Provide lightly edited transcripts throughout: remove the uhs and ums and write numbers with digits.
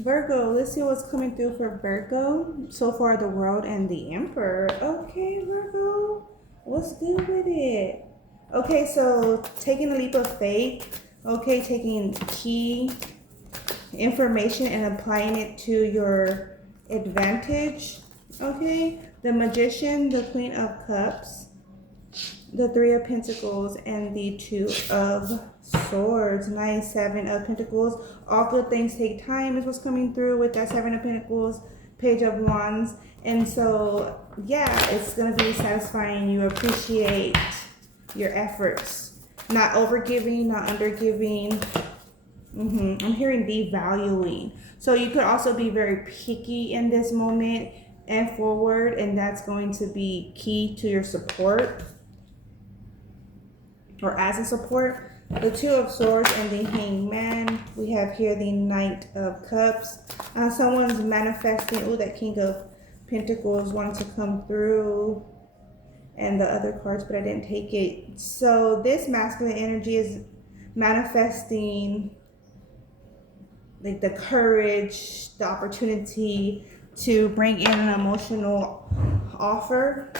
Virgo, let's see what's coming through for Virgo. So far, the World and the Emperor. Okay, Virgo, what's good with it? Okay, so taking a leap of faith. Okay, taking key information and applying it to your advantage. Okay, the Magician, the Queen of Cups, the Three of Pentacles, and the Two of Swords. Nice. Seven of Pentacles. All good things take time is what's coming through with that Seven of Pentacles, Page of Wands. And so, yeah, it's going to be satisfying. You appreciate your efforts. Not overgiving, not undergiving. I'm hearing devaluing. So you could also be very picky in this moment and forward, and that's going to be key to your support or as a support. The Two of Swords and the Hangman. We have here the Knight of Cups. Someone's manifesting, that King of Pentacles wanted to come through, and the other cards, but I didn't take it. So this masculine energy is manifesting like the courage, the opportunity to bring in an emotional offer.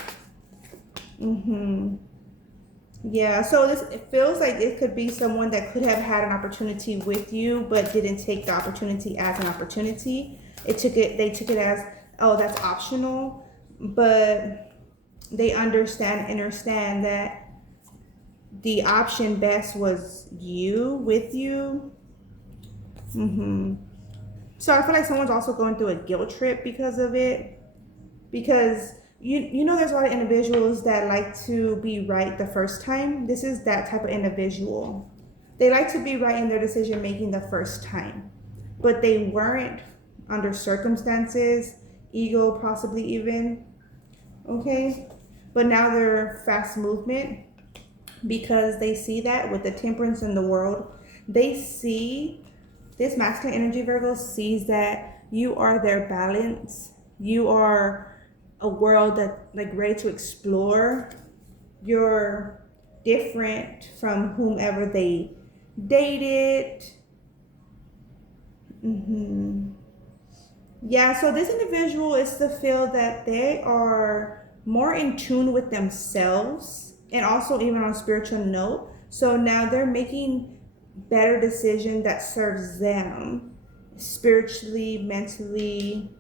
Yeah, so it feels like it could be someone that could have had an opportunity with you, but didn't take the opportunity as an opportunity. They took it as, oh, that's optional, but they understand that the option best was you, with you. So I feel like someone's also going through a guilt trip because of it, because you know there's a lot of individuals that like to be right the first time. This is that type of individual. They like to be right in their decision making the first time, but they weren't under circumstances, ego possibly even. Okay, but now they're fast movement because they see that with the Temperance in the World. They see this masculine energy, Virgo, sees that you are their balance. You are a world that like ready to explore. You're different from whomever they dated. Yeah, so this individual is to feel that they are more in tune with themselves and also even on a spiritual note. So now they're making better decision that serves them spiritually, mentally,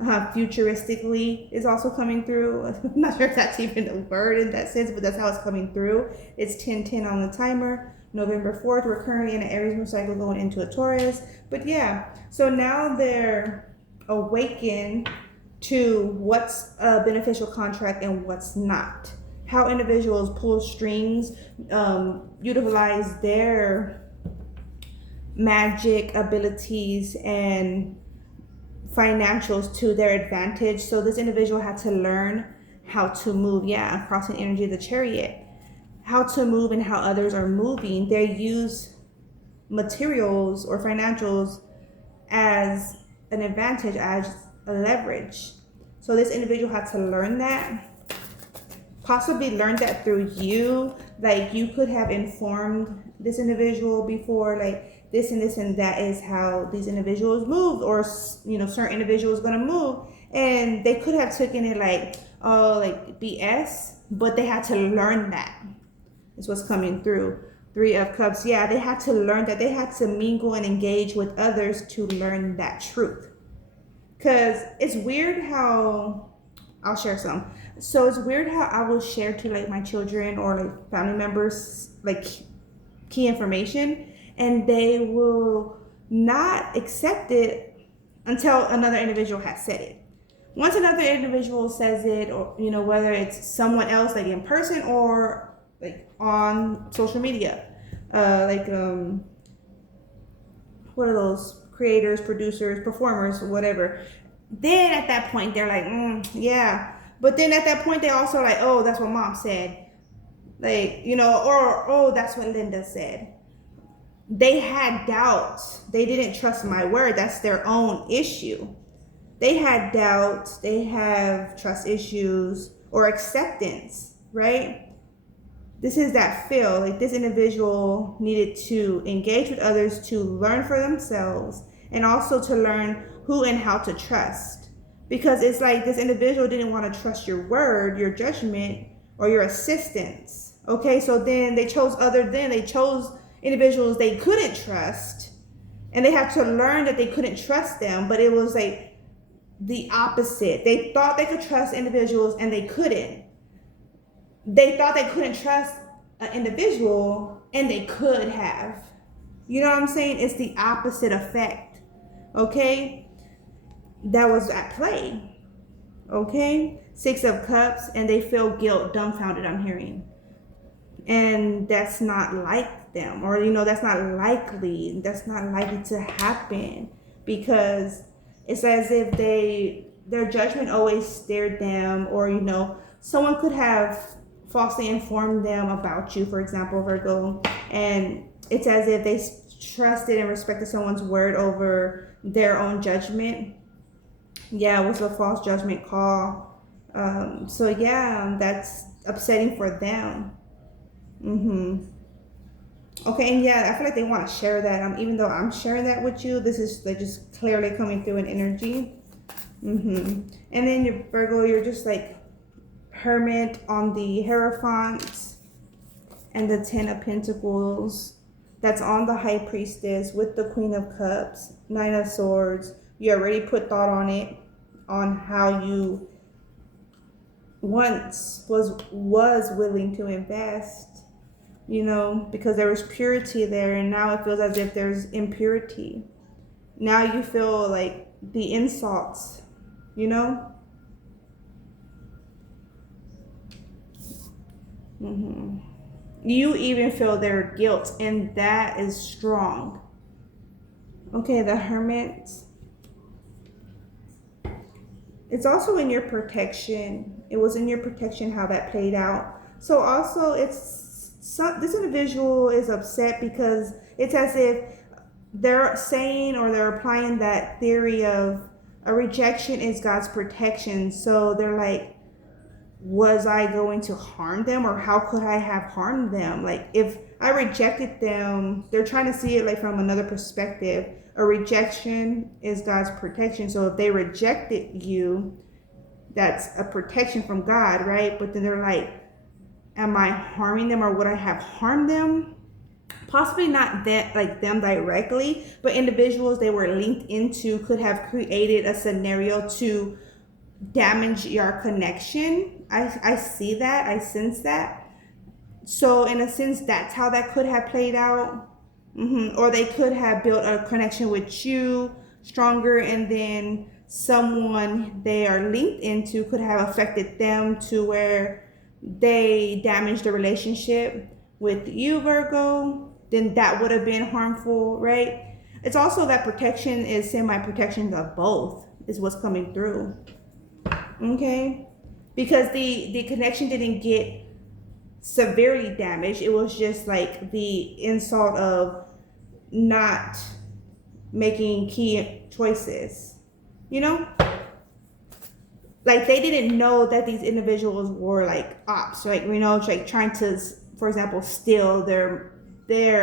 futuristically is also coming through. I'm not sure if that's even a word in that sense, but that's how it's coming through. It's 10:10 on the timer. November 4th, we're currently in an Aries moon cycle going into a Taurus. But yeah, so now they're awakened to what's a beneficial contract and what's not. How individuals pull strings, utilize their magic abilities and financials to their advantage. So this individual had to learn how to move, crossing energy of the Chariot, how to move and how others are moving. They use materials or financials as an advantage, as a leverage. So this individual had to learn that, possibly learned that through you. Like you could have informed this individual before, like this and this and that is how these individuals move, or certain individuals going to move, and they could have taken it like, oh, like BS, but they had to learn that is what's coming through. Three of Cups. Yeah, they had to learn that. They had to mingle and engage with others to learn that truth. Because it's weird how, I'll share some. So it's weird how I will share to like my children or like family members like key information, and they will not accept it until another individual has said it. Once another individual says it, or whether it's someone else like in person or like on social media, what are those creators, producers, performers, whatever, then at that point they're like, yeah, but then at that point they also like, oh, that's what mom said, like, or oh, that's what Linda said. They had doubts. They didn't trust my word. That's their own issue. They had doubts. They have trust issues or acceptance, right? This is that feel like this individual needed to engage with others to learn for themselves and also to learn who and how to trust. Because it's like this individual didn't want to trust your word, your judgment, or your assistance. Okay, so then they chose individuals they couldn't trust, and they had to learn that they couldn't trust them, but it was like the opposite. They thought they could trust individuals and they couldn't. They thought they couldn't trust an individual and they could have. You know what I'm saying? It's the opposite effect. Okay? That was at play. Okay? 6 of Cups, and they feel guilt, dumbfounded, I'm hearing. And that's not like them, or that's not likely. That's not likely to happen, because it's as if their judgment always steered them, or someone could have falsely informed them about you, for example, Virgo, and it's as if they trusted and respected someone's word over their own judgment. Yeah, it was a false judgment call. So yeah, that's upsetting for them. Okay, and yeah, I feel like they want to share that. Even though I'm sharing that with you, this is like just clearly coming through in energy. And then your Virgo, you're just like Hermit on the Hierophant and the 10 of Pentacles. That's on the High Priestess with the Queen of Cups, 9 of Swords. You already put thought on it, on how you once was willing to invest, because there was purity there, and now it feels as if there's impurity. Now you feel like the insults, You even feel their guilt, and that is strong. Okay, the Hermit. It's also in your protection. It was in your protection how that played out. So also this individual is upset because it's as if they're saying, or they're applying that theory of a rejection is God's protection. So they're like, was I going to harm them, or how could I have harmed them? Like, if I rejected them, they're trying to see it like from another perspective. A rejection is God's protection. So if they rejected you, that's a protection from God, right? But then they're like, am I harming them, or would I have harmed them? Possibly not that like them directly, but individuals they were linked into could have created a scenario to damage your connection. I see that, I sense that. So in a sense, that's how that could have played out. Or they could have built a connection with you stronger, and then someone they are linked into could have affected them to where they damaged the relationship with you, Virgo. Then that would have been harmful, right? It's also that protection is semi-protection of both is what's coming through. Okay, because the connection didn't get severely damaged. It was just like the insult of not making key choices, like they didn't know that these individuals were like ops, like like trying to, for example, steal their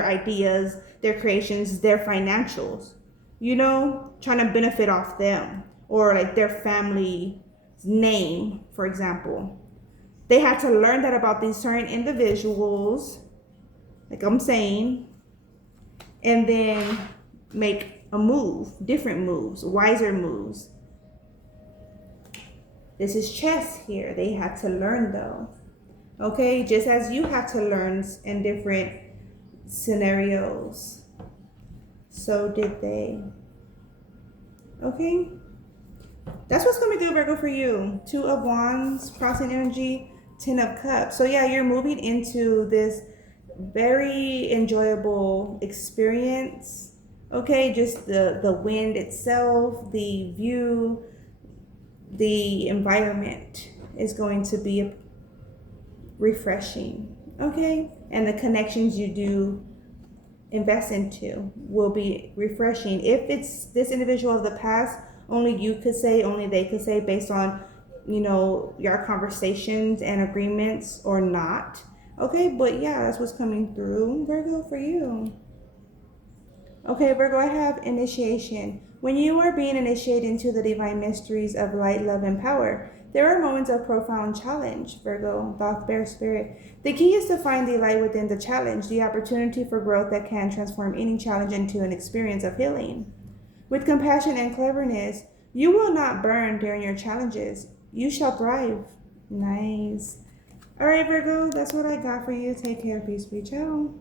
ideas, their creations, their financials, trying to benefit off them, or like their family name, for example. They had to learn that about these certain individuals, like I'm saying, and then make a move, different moves, wiser moves. This is chess here. They had to learn though. Okay, just as you have to learn in different scenarios, so did they. Okay, that's what's coming through, Virgo, for you. 2 of Wands, crossing energy, 10 of Cups. So yeah, you're moving into this very enjoyable experience. Okay, just the wind itself, the view, the environment is going to be refreshing. Okay, and the connections you do invest into will be refreshing. If it's this individual of the past, only you could say, only they could say, based on your conversations and agreements or not. Okay, but yeah, that's what's coming through, Virgo, for you. Okay, Virgo, I have initiation. When you are being initiated into the divine mysteries of light, love, and power, there are moments of profound challenge, Virgo, Thoth Bear Spirit. The key is to find the light within the challenge, the opportunity for growth that can transform any challenge into an experience of healing. With compassion and cleverness, you will not burn during your challenges. You shall thrive. Nice. All right, Virgo, that's what I got for you. Take care. Peace be. Ciao.